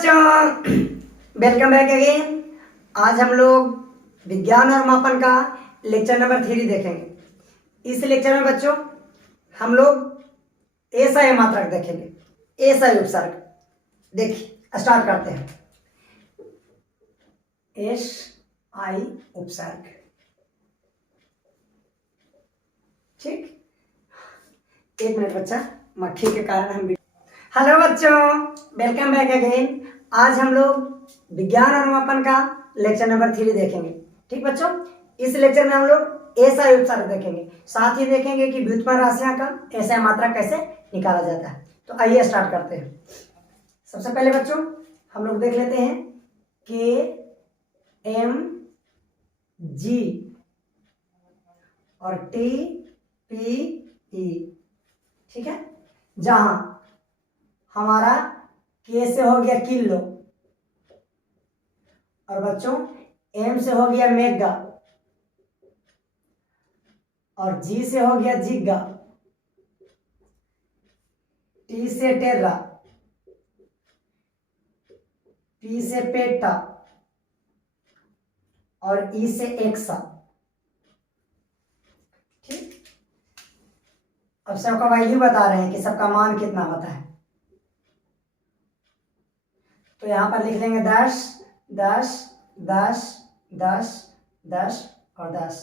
बच्चों, welcome back again. आज हम लोग विज्ञान और मापन का लेक्चर नंबर 3 देखेंगे। इस लेक्चर में बच्चों हम लोग एसआई मात्रक देखेंगे, एसआई उपसर्ग। देखिए स्टार्ट करते हैं। एस आई उपसर्ग, ठीक। एक मिनट बच्चा, मक्खी के कारण हम। हेलो बच्चों, वेलकम बैक अगेन। आज हम लोग विज्ञान और मापन का लेक्चर नंबर 3 देखेंगे, ठीक बच्चों। इस लेक्चर में हम लोग एसआई उपसर्ग देखेंगे, साथ ही देखेंगे कि व्युत्पन्न राशियां का एसआई मात्रक कैसे निकाला जाता है। तो आइए स्टार्ट करते हैं। सबसे पहले बच्चों हम लोग देख लेते हैं के एम जी और टी पी ई, ठीक है। जहां हमारा के से हो गया किलो, और बच्चों एम से हो गया मेगा, और जी से हो गया जिग्गा, टी से टेर्रा, पी से पेटा, और ई से एक्सा, ठीक। अब सबका वैल्यू बता रहे हैं कि सबका मान कितना होता है। तो यहां पर लिख लेंगे 10 10 10 10 10 और 10,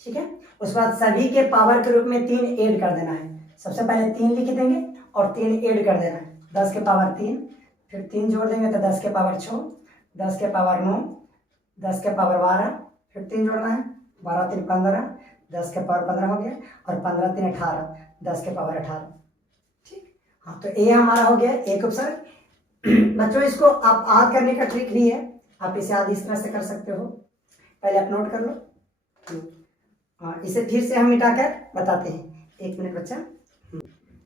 ठीक है। उसके बाद सभी के पावर के रूप में 3 ऐड कर देना है। सबसे पहले 3 लिख देंगे और 3 ऐड कर देना है। 10 के पावर 3, फिर 3 जोड़ देंगे तो 10 के पावर 6, 10 के पावर 9, 10 के पावर 12, फिर 3 जोड़ना है, 12 3 15, 10 के पावर 15 हो गया, और 15 3 18, 10 के पावर 18, ठीक। हाँ, तो ये हमारा हो गया एक उपसर्ग। बच्चों इसको आप याद करने का ट्रिक भी है, आप इसे याद इस तरह से कर सकते हो। पहले आप नोट कर लो। हाँ, इसे फिर से हम मिटाकर बताते हैं। एक मिनट बच्चा,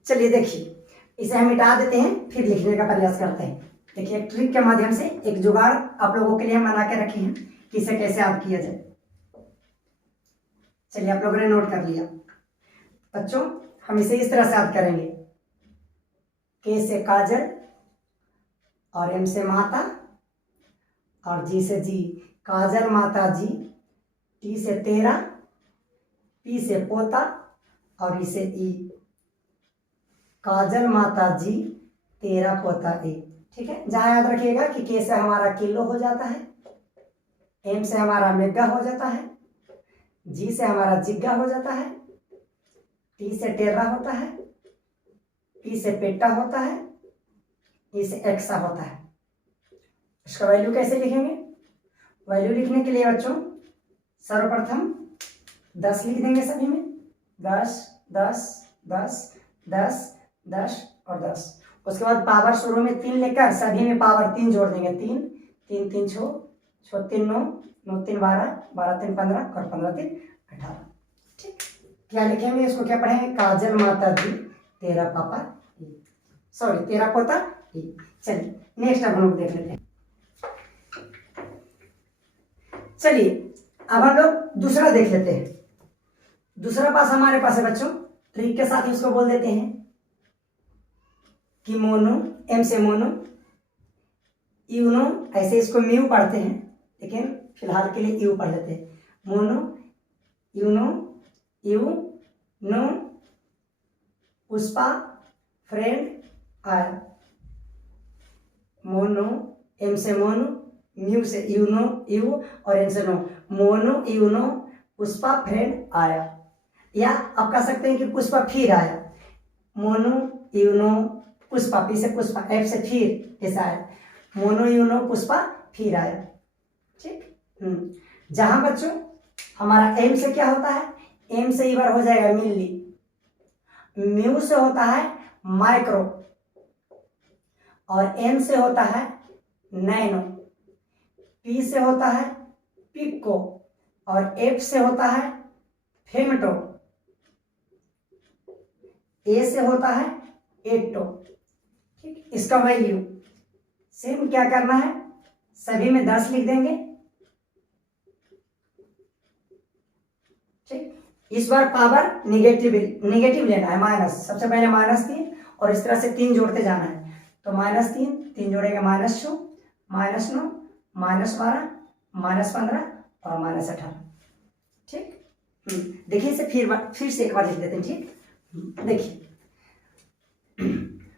चलिए देखिए, इसे हम मिटा देते हैं, फिर लिखने का प्रयास करते हैं। देखिए एक ट्रिक के माध्यम से एक जुगाड़ आप लोगों के लिए हम बना के रखे हैं कि इसे कैसे याद किया जाए। चलिए आप लोगों ने नोट कर लिया। बच्चों हम इसे इस तरह से याद करेंगे। के से काजल, और एम से माता, और जी से जी, काजल माता जी, टी से तेरा, पी से पोता, और ई से ई, काजल माता जी तेरा पोता ई, ठीक है। जहां याद रखिएगा कि के से हमारा किलो हो जाता है, एम से हमारा मेगा हो जाता है, जी से हमारा जिग्गा हो जाता है, टी से टेरा होता है, पी से पेटा होता है, ई से एक्सा होता है। इसका वैल्यू कैसे लिखेंगे? वैल्यू लिखने के लिए बच्चों सर्वप्रथम 10 लिख देंगे सभी में, 10 10 10 10 10 और 10। उसके बाद पावर शुरू में 3 लेकर सभी में पावर 3 जोड़ देंगे। 3 3 3 6 6 3 9 9 3 12 12 3 15 और 15 3 18, ठीक। क्या लिखेंगे इसको? क्या पढ़ेंगे? काजल माता जी तेरा पापा, सॉरी तेरा पोता। चलिए नेक्स्ट अब हम लोग देख लेते हैं। चलिए अब हम लोग दूसरा देख लेते हैं। दूसरा पास हमारे पास है बच्चों, ट्रिक के साथ ही उसको बोल देते हैं कि मोनो, एम से मोनो, यूनो, ऐसे इसको म्यू पढ़ते हैं, लेकिन फिलहाल के लिए यू पढ़ लेते हैं। मोनो यूनो यू नो पुष्पा फ्रेंड आया। मोनो, एम से मोनो, म्यू से यूनो यू, और एम से नो, मोनो यूनो पुष्पा फ्रेंड आया। या आप कह सकते हैं कि पुष्पा फिर आया। मोनो यूनो पुष्पा, पी से पुष्पा, एफ से फिर, ऐसा आया। मोनो यूनो पुष्पा फिर आया, ठीक। जहां बच्चों हमारा एम से क्या होता है? एम से इधर हो जाएगा मिली, म्यू से होता है माइक्रो, और एम से होता है नैनो, पी से होता है पिको, और एफ से होता है फेमटो, ए से होता है एटो, ठीक। इसका वैल्यू सेम क्या करना है? सभी में 10 लिख देंगे, ठीक। इस बार पावर निगेटिव लेना है, माइनस। सबसे पहले -3 और इस तरह से 3 जोड़ते जाना है। तो -3 3 जोड़ेंगे -6, -9, -12, -15 और -18। ठीक, देखिए इसे फिर से एक बार लिख देते हैं। ठीक, देखिए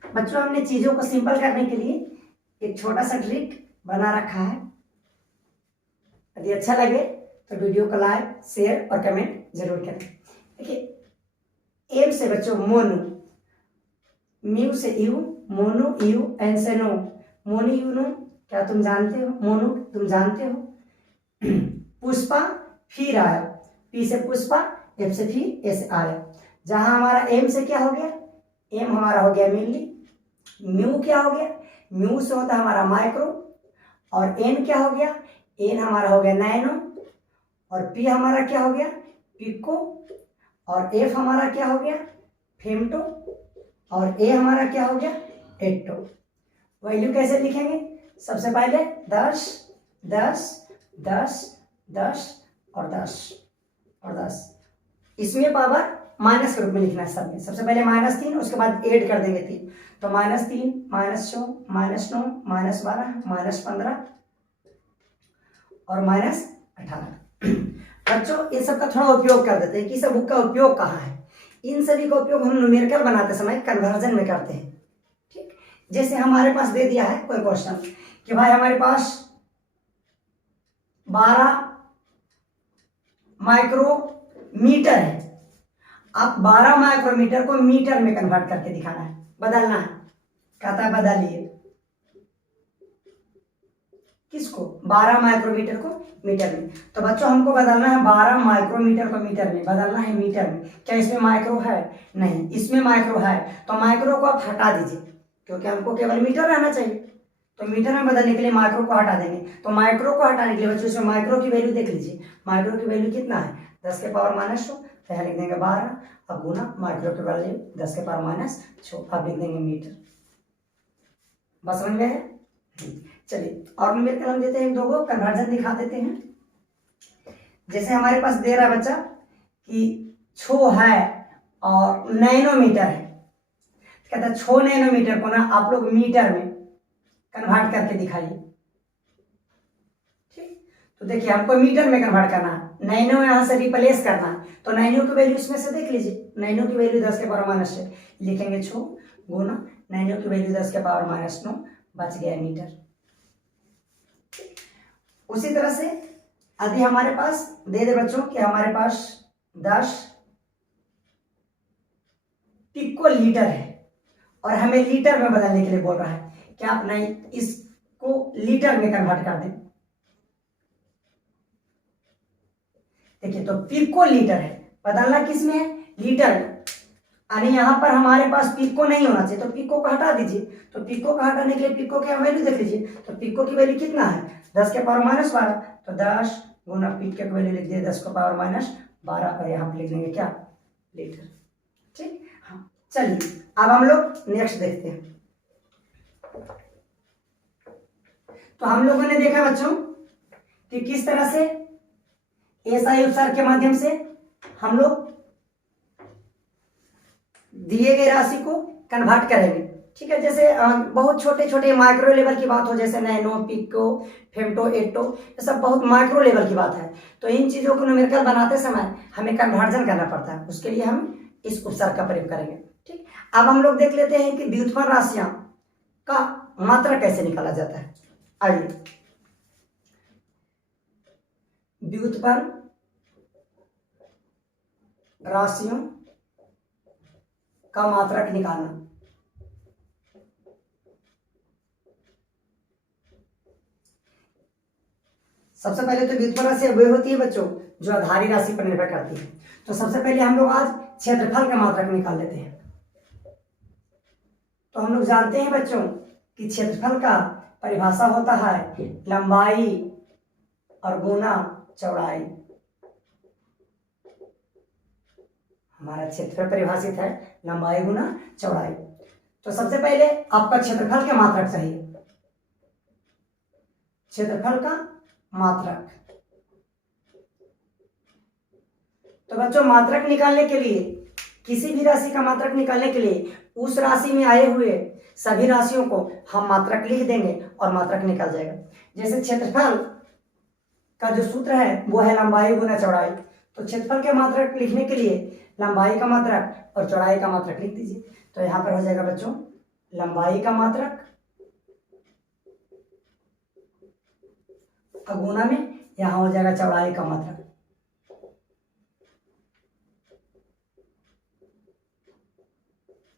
बच्चों, हमने चीजों को सिंपल करने के लिए एक छोटा सा ट्रिक बना रखा है। यदि अच्छा लगे तो वीडियो को लाइक, शेयर और कमेंट जरूर करें। देखिए एम से बच्चों मोनो, म्यू से यू, मोनो यू, एन से नो, मोनो यू नो, क्या तुम जानते हो? मोनो तुम जानते हो। पुष्पा फिर आया, पी से पुष्पा, एफ से फिर, ए से आया। जहां हमारा एम से क्या हो गया, एम हमारा हो गया मिली, म्यू क्या हो गया, म्यू से होता है हमारा माइक्रो, और एन क्या हो गया, एन हमारा हो गया नैनो, और पी हमारा क्या हो गया, पिको, और एफ हमारा क्या हो गया, फेमटो, और ए हमारा क्या हो गया, एट्टो। वैल्यू कैसे लिखेंगे? सबसे पहले 10, 10, 10, 10 और 10 और 10। इसमें पावर माइनस के रूप में लिखना है सब में। सबसे पहले -3, उसके बाद ऐड कर देंगे 3, तो -3, -6, -9, -12, -15 और -18। बच्चों इन सब का थोड़ा उपयोग कर देते हैं कि सब बुक का उपयोग कहाँ है। इन सभी का उपयोग हम न्यूमेरिकल बनाते समय कन्वर्जन में करते हैं। ठीक, जैसे हमारे पास दे दिया है कोई क्वेश्चन कि भाई हमारे पास 12 माइक्रोमीटर है। आप 12 माइक्रोमीटर को मीटर में कन्वर्ट करके दिखाना है, बदलना है। कहता है बदलिए, किसको? 12 माइक्रोमीटर को मीटर में। तो बच्चों हमको बदलना है 12 माइक्रोमीटर को मीटर में, बदलना है मीटर में। क्या इसमें माइक्रो है? नहीं, इसमें माइक्रो है, तो माइक्रो को आप हटा दीजिए, क्योंकि हमको केवल मीटर रहना चाहिए। तो मीटर में बदलने के लिए माइक्रो को हटा देंगे। तो माइक्रो को हटाने के लिए बच्चों इसमें माइक्रो की वैल्यू देख लीजिए। माइक्रो की वैल्यू कितना है? 10 के पावर -6, तो यहाँ लिख देंगे 12, अब गुना माइक्रो की वैल्यू 10 के पावर -6, अब लिख देंगे मीटर। बस समझ गए? चलिए और न्यूमेरिकल हम देते हैं, एक दो को कन्वर्जन दिखा देते हैं। जैसे हमारे पास दे रहा है बच्चा कि 6 है और नैनोमीटर है, कहता है 6 नैनोमीटर को ना आप लोग मीटर में कन्वर्ट करके दिखाइए। ठीक, तो देखिए हमको मीटर में कन्वर्ट करना है, नैनो यहां से रिप्लेस करना है। तो नैनो की वैल्यू इसमें से देख लीजिए, नैनो की वैल्यू 10 के पावर -6, लिखेंगे 6 गुना नैनो की वैल्यू 10 के पावर -9, बच गया मीटर। उसी तरह से यदि हमारे पास दे दे बच्चों कि हमारे पास 10 पिको लीटर है और हमें लीटर में बदलने के लिए बोल रहा है, क्या आप नहीं इसको लीटर में कन्वर्ट कर दें? देखिए तो पिको लीटर है, बदलना किस में है? लीटर में। यानी यहां पर हमारे पास पिको नहीं होना चाहिए, तो पिको को हटा दीजिए। तो पिको को हटाने के लिए पिको की वैल्यू देख लीजिए, तो पिको की वैल्यू कितना है? 10 के पावर -12, तो 10 गुना पिको की वैल्यू लिख दिए 10 के पावर -12, और यहाँ पे लिख देंगे क्या? लीटर। ठीक, हाँ चलिए अब हम लोग नेक्स्ट देखते हैं। तो हम लोगों ने देखा बच्चों कि किस तरह से एसआई उपचार के माध्यम से हम लोग दिए गए राशि को कन्वर्ट करेंगे। ठीक है, जैसे बहुत छोटे छोटे माइक्रो लेवल की बात हो, जैसे नैनो, पिको, फेमटो, एट्टो, ये सब बहुत माइक्रो लेवल की बात है। तो इन चीजों को न्यूमेरिकल बनाते समय हमें कन्वर्जन करना पड़ता है, उसके लिए हम इस उपसर्ग का प्रयोग करेंगे। ठीक, अब हम लोग देख लेते हैं कि व्युत्पन्न राशियां का मात्रा कैसे निकाला जाता है। आइए, व्युत्पन्न राशियों का मात्रक निकालना। सबसे पहले तो व्युत्पन्न राशि वह होती है बच्चों जो आधारी राशि पर निर्भर करती है। तो सबसे पहले हम लोग आज क्षेत्रफल का मात्रक निकाल लेते हैं। तो हम लोग जानते हैं बच्चों कि क्षेत्रफल का परिभाषा होता है लंबाई और गुना चौड़ाई। हमारा क्षेत्रफल परिभाषित है लंबाई गुना चौड़ाई। तो सबसे पहले आपका क्षेत्रफल का मात्रक चाहिए, क्षेत्रफल का मात्रक। तो बच्चों मात्रक निकालने के लिए, किसी भी राशि का मात्रक निकालने के लिए उस राशि में आए हुए सभी राशियों को हम मात्रक लिख देंगे और मात्रक निकल जाएगा। जैसे क्षेत्रफल का जो सूत्र है वो है लंबाई गुना चौड़ाई। तो क्षेत्रफल के मात्रक लिखने के लिए लंबाई का मात्रक और चौड़ाई का मात्रक लिख दीजिए। तो यहां पर हो जाएगा बच्चों लंबाई का मात्रक गुना में यहां हो जाएगा चौड़ाई का मात्रक।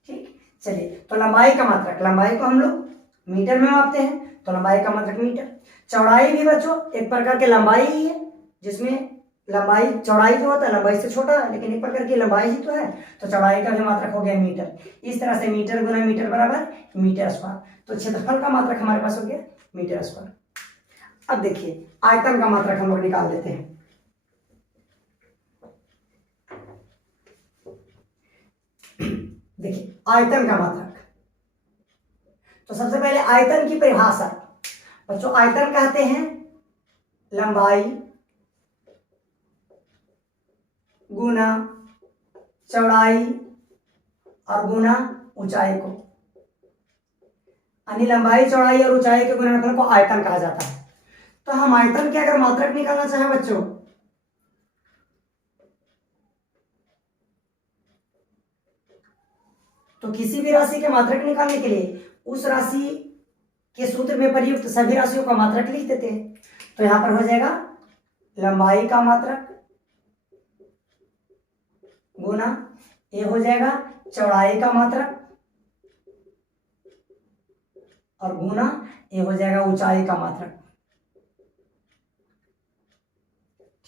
ठीक, चलिए तो लंबाई का मात्रक, लंबाई को हम लोग मीटर में मापते हैं तो लंबाई का मात्रक मीटर। चौड़ाई भी बच्चों एक प्रकार की लंबाई ही है, जिसमें लंबाई चौड़ाई जो होता है लंबाई से छोटा है, लेकिन एक प्रकार की लंबाई ही तो है, तो चौड़ाई का भी मात्रक हो गया मीटर। इस तरह से मीटर गुना मीटर बराबर मीटर स्क्वायर। तो क्षेत्रफल का मात्रक हमारे पास हो गया मीटर स्क्वायर। अब देखिए आयतन का मात्रक हम लोग निकाल लेते हैं। देखिए आयतन का मात्रक, तो सबसे पहले आयतन की परिभाषा बच्चों, आयतन कहते हैं लंबाई गुना चौड़ाई और गुना ऊंचाई को, यानी लंबाई चौड़ाई और ऊंचाई के गुणनफल को आयतन कहा जाता है। तो हम आयतन के अगर मात्रक निकालना चाहें बच्चों, तो किसी भी राशि के मात्रक निकालने के लिए उस राशि के सूत्र में प्रयुक्त सभी राशियों का मात्रक लिख देते हैं। तो यहां पर हो जाएगा लंबाई का मात्रक गुना ये हो जाएगा चौड़ाई का मात्रक और गुना ये हो जाएगा ऊंचाई का मात्रक।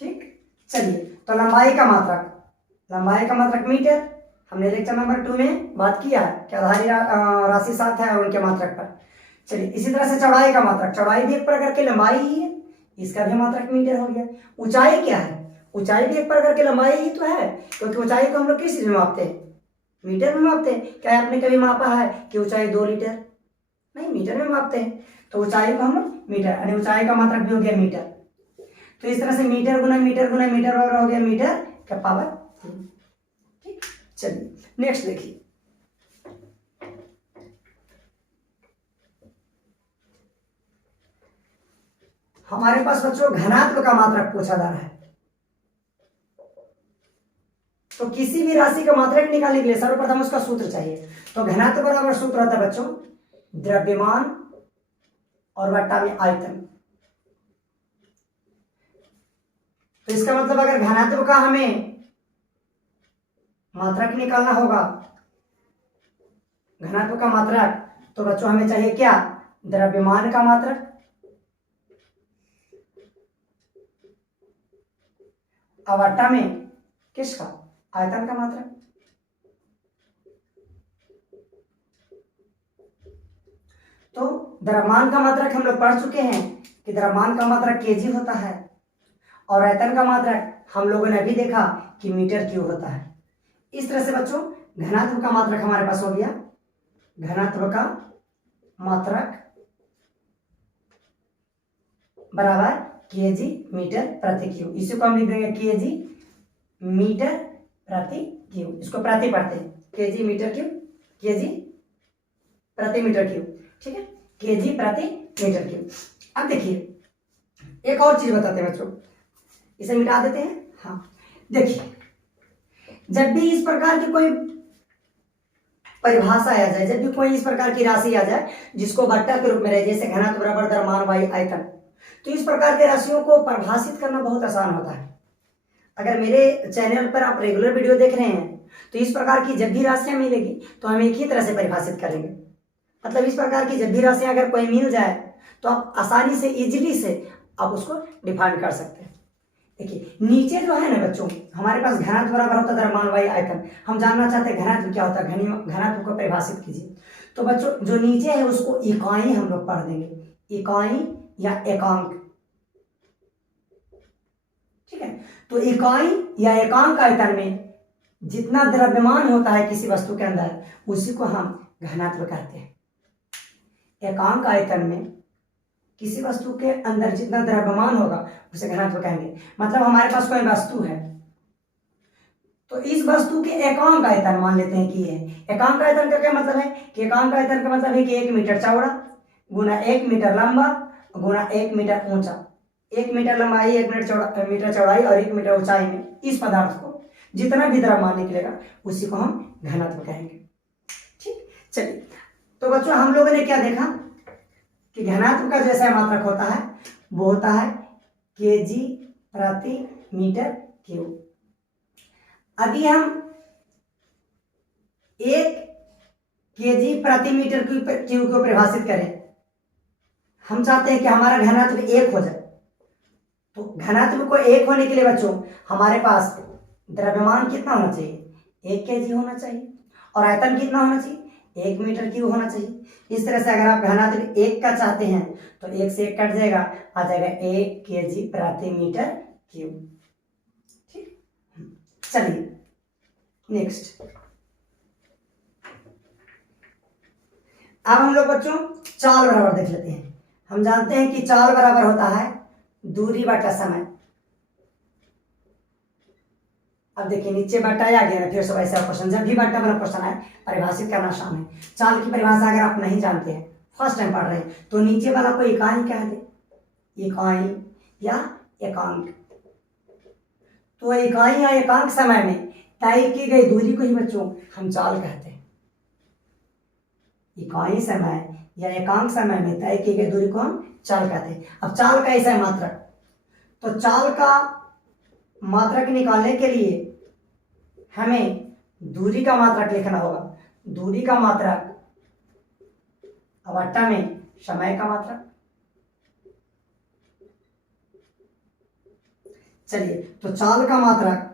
ठीक, चलिए तो लंबाई का मात्रक, लंबाई का मात्रक मीटर, हमने लेक्चर नंबर 2 में बात किया है कि आधारी राशि 7 है और उनके मात्रक पर। चलिए इसी तरह से चौड़ाई का मात्रक, चौड़ाई भी एक प्रकार की लंबाई ही है, इसका भी मात्रक मीटर हो गया। ऊंचाई क्या है, ऊंचाई भी एक प्रकार की लंबाई ही तो है, क्योंकि ऊंचाई को हम लोग किस चीज में मापते हैं, मीटर में मापते हैं। क्या आपने कभी मापा है कि ऊंचाई 2 मीटर, नहीं, मीटर में मापते हैं। तो ऊंचाई को हम लोग मीटर, यानी ऊंचाई का मात्रक भी हो गया मीटर। तो इस तरह से मीटर गुना मीटर गुना मीटर और हो गया मीटर का पावर 3। ठीक, चलिए नेक्स्ट देखिए, हमारे पास बच्चों घनात्व का मात्रक पूछा जा रहा है। तो किसी भी राशि का मात्रक निकालने के लिए सर्वप्रथम उसका सूत्र चाहिए। तो घनात्व बराबर सूत्र होता है बच्चों द्रव्यमान और बट्टा में आयतन। तो इसका मतलब अगर घनात्व का हमें मात्रक निकालना होगा, घनात्व का मात्रक, तो बच्चों हमें चाहिए क्या, द्रव्यमान का मात्रक और बट्टा में किसका, आयतन का मात्रक। तो द्रव्यमान का मात्रक हम लोग पढ़ चुके हैं कि द्रव्यमान का मात्रक केजी होता है और आयतन का मात्रक हम लोगों ने अभी देखा कि मीटर क्यूब होता है। इस तरह से बच्चों घनात्व का मात्रक हमारे पास हो गया, घनत्व का मात्रक बराबर केजी मीटर प्रति क्यूब। इसी को हम लिख देंगे केजी मीटर प्रति क्यूब, इसको प्रति पढ़ते हैं, केजी मीटर क्यूब, केजी प्रति मीटर क्यूब। ठीक है, केजी प्रति मीटर क्यूब। अब देखिए एक और चीज बताते हैं बच्चों, इसे मिटा देते हैं। हाँ देखिए, जब भी इस प्रकार की कोई परिभाषा आ जाए, जब भी कोई इस प्रकार की राशि आ जाए जिसको बट्टा के रूप में रहे, जैसे घनत्व बराबर द्रव्यमान बाई आयतन, तो इस प्रकार के राशियों को परिभाषित करना बहुत आसान होता है। अगर मेरे चैनल पर आप रेगुलर वीडियो देख रहे हैं तो इस प्रकार की जब भी राशियां मिलेगी तो हम एक ही तरह से परिभाषित करेंगे। मतलब इस प्रकार की जब भी राशियां अगर कोई मिल जाए तो आप आसानी से, इजीली से आप उसको डिफाइन कर सकते हैं। देखिए नीचे जो है ना बच्चों, हमारे पास घनत्व बराबर होता है द्रव्यमान बाई आयतन। हम जानना चाहते हैं घनत्व क्या होता है, घनत्व को परिभाषित कीजिए। तो बच्चों जो नीचे है उसको इकाई हम लोग पढ़ देंगे, इकाई या एकांक। ठीक है, तो इकाई या एकांक आयतन में जितना द्रव्यमान होता है किसी वस्तु के अंदर उसी को हम घनत्व कहते हैं। एकांक आयतन में किसी वस्तु के अंदर जितना द्रव्यमान होगा उसे घनत्व कहेंगे। मतलब हमारे पास कोई वस्तु है तो इस वस्तु के एकांक आयतन मान लेते हैं कि ये है। एकांक आयतन का क्या मतलब है कि एकांक आयतन का मतलब है कि 1 मीटर चौड़ा गुना 1 मीटर लंबा गुना 1 मीटर ऊंचा। 1 मीटर लंबाई, 1 मीटर चौड़ाई और 1 मीटर ऊंचाई में इस पदार्थ को जितना भी द्रव्यमान निकलेगा उसी को हम घनत्व कहेंगे। ठीक, चलिए तो बच्चों हम लोगों ने क्या देखा कि घनत्व का जैसा मात्रक होता है वो होता है केजी प्रति मीटर क्यूब। अभी हम 1 केजी प्रति मीटर क्यूब को परिभाषित करें। हम चाहते हैं कि हमारा घनत्व 1 हो जाए। तो घनत्व को 1 होने के लिए बच्चों हमारे पास द्रव्यमान कितना होना चाहिए, 1 केजी होना चाहिए, और आयतन कितना होना चाहिए, 1 मीटर क्यूब होना चाहिए। इस तरह से अगर आप घनत्व 1 का चाहते हैं तो 1 से 1 कट जाएगा, आ जाएगा 1 केजी प्रति मीटर क्यूब। ठीक, चलिए नेक्स्ट। अब हम लोग बच्चों चाल बराबर देख लेते हैं। हम जानते हैं कि चाल बराबर होता है दूरी बटा समय। अब देखिए नीचे बटा आ गया ना, फिर से वैसा क्वेश्चन, जब भी बटा वाला क्वेश्चन है परिभाषित करना आसान है। चाल की परिभाषा अगर आप नहीं जानते हैं, फर्स्ट टाइम पढ़ रहे हैं, तो नीचे वाला को इकाई कह दे, इकाई या एकांक। तो इकाई या एकांक समय में तय की गई दूरी को ही बच्चों हम चाल कहते हैं। इकाई समय या एकांक समय में तय की गई दूरी को हम चाल कहते हैं। अब चाल का ऐसा मात्रक, तो चाल का मात्रक निकालने के लिए हमें दूरी का मात्रक लिखना होगा। दूरी का मात्रक बट्टा में समय का मात्रक। चलिए तो चाल का मात्रक,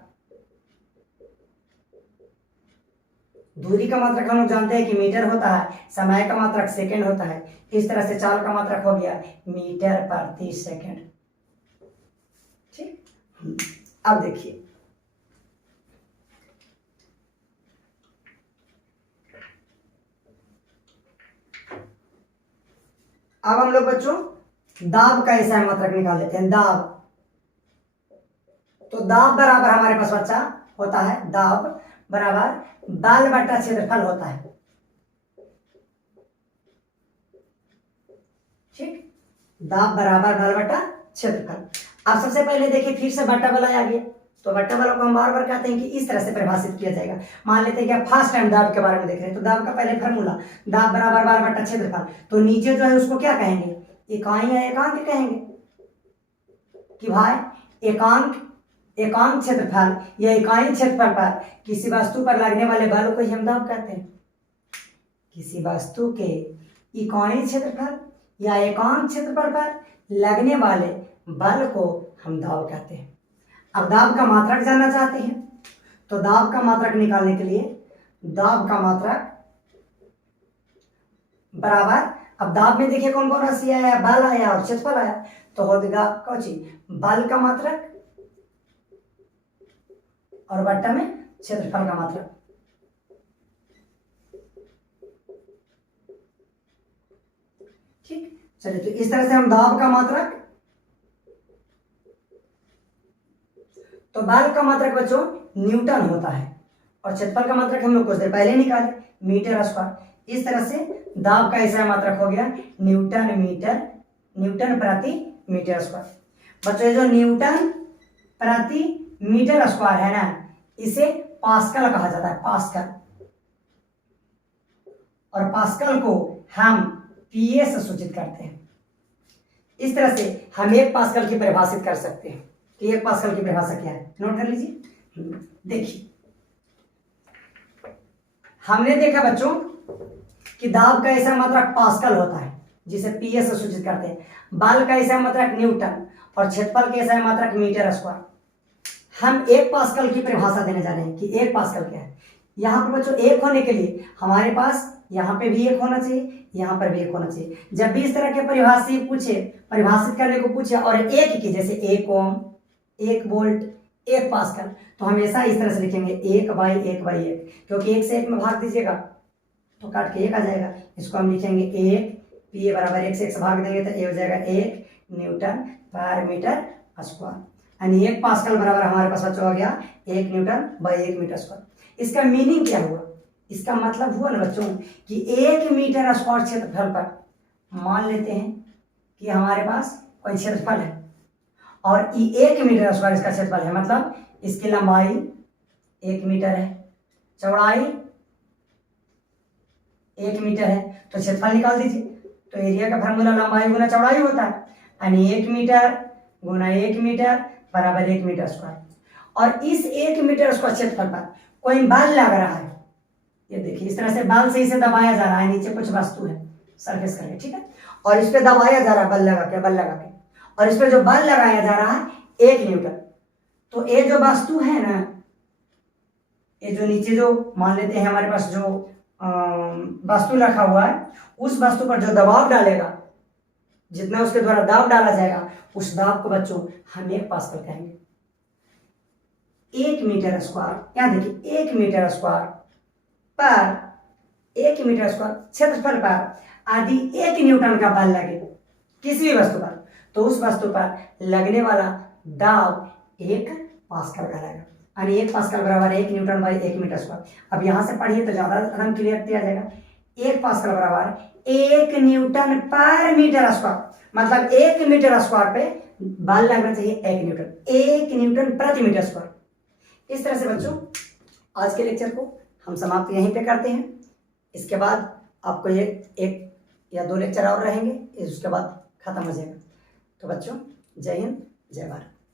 दूरी का मात्रक हम लोग जानते हैं कि मीटर होता है, समय का मात्रक सेकंड होता है। इस तरह से चाल का मात्रक हो गया मीटर प्रति सेकंड। ठीक, अब देखिए अब हम लोग बच्चों दाब का ऐसा मात्रक निकाल लेते हैं। दाब, तो दाब बराबर हमारे पास बच्चा होता है, दाब बराबर बल बटा क्षेत्रफल होता है। ठीक, दाब बराबर बल बटा क्षेत्रफल। अब सबसे पहले देखिए फिर से बट्टा वाला आ गया, तो बट्टा वाला को हम बार बार कहते हैं कि इस तरह से परिभाषित किया जाएगा। मान लेते हैं कि आप फर्स्ट टाइम दाब के बारे में देख रहे हैं, तो दाब का पहले फार्मूला दाब बराबर बल बटा क्षेत्रफल। तो नीचे जो है उसको क्या कहेंगे, इकाई या एकांक कहेंगे कि भाई एकांक क्षेत्रफल या इकाई क्षेत्रफल पर किसी वस्तु पर लगने वाले बल को ही हम दाब कहते हैं। किसी वस्तु के इकाई क्षेत्रफल या एकांक क्षेत्रफल पर लगने वाले बल को हम दाब कहते हैं। अब दाब का मात्रक जानना चाहते हैं, तो दाब का मात्रक निकालने के लिए दाब का मात्रक बराबर, अब दाब में देखिए कौन कौन राशि आया, बल आया और क्षेत्रफल आया, तो हो जाएगा कौची बल का मात्रक और बट्टा में क्षेत्रफल का मात्रक। ठीक, चलिए तो इस तरह से हम दाब का मात्रक, तो बल का मात्रक बच्चों न्यूटन होता है और क्षेत्रफल का मात्रक हम लोग कुछ देर पहले निकाले मीटर स्क्वायर। इस तरह से दाब का ऐसा मात्रक हो गया न्यूटन प्रति मीटर स्क्वायर। बच्चों जो न्यूटन प्रति मीटर स्क्वायर है ना, इसे पास्कल कहा जाता है, पास्कल। और पास्कल को हम पीए से सूचित करते हैं। इस तरह से हम 1 पास्कल की परिभाषित कर सकते हैं कि 1 पास्कल की परिभाषा क्या है, नोट कर लीजिए। देखिए हमने देखा बच्चों कि दाब का ऐसा मात्रक पास्कल होता है जिसे पीए से सूचित करते हैं, बल का ऐसा मात्रक न्यूटन और क्षेत्रफल का ऐसा मात्रक मीटर स्क्वायर। हम 1 पास्कल की परिभाषा देने जा रहे हैं कि 1 पास्कल क्या है। यहाँ पर बच्चों 1 होने के लिए हमारे पास यहाँ पे भी 1 होना चाहिए, यहाँ पर भी 1 होना चाहिए। जब भी इस तरह के परिभाषित करने को पूछे और 1 की, जैसे 1 ओम, 1 वोल्ट, 1 पास्कल, तो हमेशा इस तरह से लिखेंगे 1/1/1, क्योंकि 1 से 1 में भाग दीजिएगा तो काट के 1 आ जाएगा। इसको हम लिखेंगे 1 पी बराबर 1 से 1 से भाग देंगे तो ये हो जाएगा 1 न्यूटन पर मीटर स्क्वायर। यानी 1 पास्कल बराबर हमारे पास बच्चों आ गया 1 न्यूटन बाई 1 मीटर स्क्वायर। इसका मीनिंग क्या हुआ? इसका मतलब हुआ ना बच्चों कि 1 मीटर स्क्वायर क्षेत्रफल पर मान लेते हैं कि हमारे पास कोई क्षेत्रफल है और 1 मीटर स्क्वायर इसका क्षेत्रफल है, मतलब इसकी लंबाई 1 मीटर है, चौड़ाई 1 मीटर है, तो क्षेत्रफल निकाल दीजिए। तो एरिया का फार्मूला लंबाई गुना चौड़ाई होता है, यानी 1 मीटर गुना 1 मीटर बराबर 1 मीटर स्क्वायर। और इस 1 मीटर स्क्वायर क्षेत्रफल पर कोई बल लग रहा है, ये देखिए इस तरह से बल से इसे दबाया जा रहा है, नीचे कुछ वस्तु है सरफेस करके, ठीक है, और इस पे दबाया जा रहा है बल लगा के, और इस पे जो बल लगाया जा रहा है 1 न्यूटन। तो ये जो वस्तु है ना, ये जो नीचे जो मान लेते हैं हमारे पास जो वस्तु रखा हुआ है, उस वस्तु पर जो दबाव डालेगा, जितना उसके द्वारा दाब डाला जाएगा, उस दाब को बच्चों हम 1 पास्कल कहेंगे। 1 मीटर स्क्वायर, यहाँ देखिए 1 मीटर स्क्वायर पर 1 मीटर स्क्वायर क्षेत्रफल पर यदि 1 न्यूटन का बल लगे किसी भी वस्तु पर, तो उस वस्तु पर लगने वाला दाब 1 पास्कल का लगेगा, यानी 1 पास्कल बराबर 1 न्यूटन बाई 1 मीटर स्क्वायर। अब यहां से पढ़िए तो ज्यादा एकदम क्लियर किया जाएगा। 1 पास्कल बराबर 1 न्यूटन पर मीटर स्क्वायर, मतलब 1 मीटर स्क्वायर पे बल लगना चाहिए 1 न्यूटन, 1 न्यूटन प्रति मीटर स्क्वायर। इस तरह से बच्चों आज के लेक्चर को हम समाप्त यहीं पे करते हैं। इसके बाद आपको ये 1 या 2 लेक्चर और रहेंगे, उसके बाद खत्म हो जाएगा। तो बच्चों जय हिंद, जय भारत।